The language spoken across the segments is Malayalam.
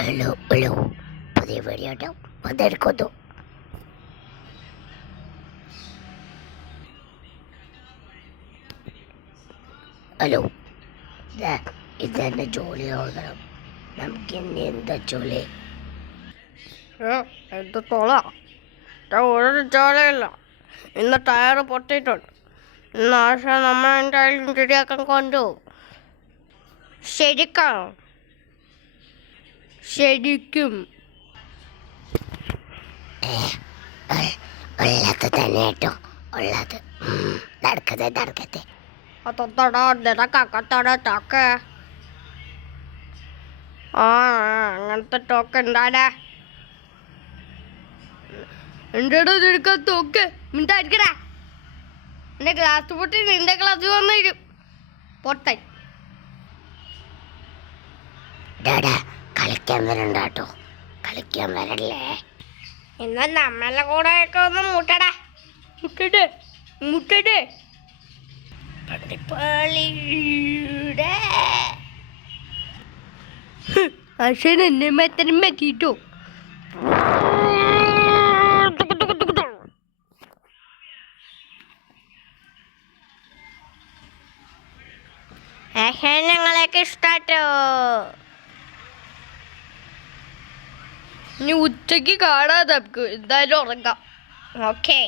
ഹലോ ഹലോ പുതിയ വീഡിയോ വന്നെടുക്കുന്നു. ഹലോ ഇതെന്നെ ജോലി നോക്കണം. നമുക്ക് ഇനി എന്താ ജോലി? എന്ത് തോള ഒരു ജോലിയില്ല. ഇന്ന് ടയർ പൊട്ടിയിട്ടുണ്ട്. ഇന്ന് ആശ നമ്മൾ എന്തായാലും ശരിയാക്കാൻ കൊണ്ടുപോകും. ശരിക്കാണോ? ശരിക്കും ഉള്ളത് തന്നെ കേട്ടോ, ഉള്ളത് നടക്കത്തെ അതൊത്തടാ നിനക്കത്തോടെ ടോക്ക്. അങ്ങനത്തെ ടോക്ക് ഉണ്ടാടാ. എന്താടാ നിനക്ക് തോക്ക് മിണ്ടായിരിക്കടാ. എൻ്റെ ക്ലാസ് പൊട്ടി നിന്റെ ക്ലാസ് വന്നിരും പൊട്ടൻ. കളിക്കാൻ വരണ്ടാട്ടോ, കളിക്കാൻ വരല്ലേ. എന്നാ നമ്മളെ കൂടെ ഒക്കെ ഒന്ന് മുട്ടടാ. മുട്ടട്ടെ അച്ഛൻ എന്നെ മാത്രം പറ്റിട്ടോ. ഞങ്ങളെയൊക്കെ ഇഷ്ടാട്ടോ. ഇനി ഉച്ചക്ക് കാണാതെ നമുക്ക് എന്തായാലും ഉറങ്ങാം. ഓക്കെ.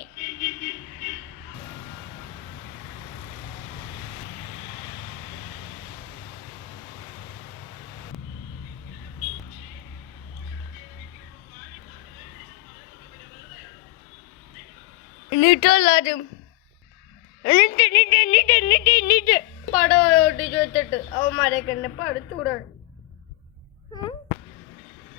എണീറ്റോ എല്ലാരും. എണീറ്റ് പടം ചോദിച്ചിട്ട് അവന്മാരെയൊക്കെ എന്നെ പഠിച്ചൂടാ.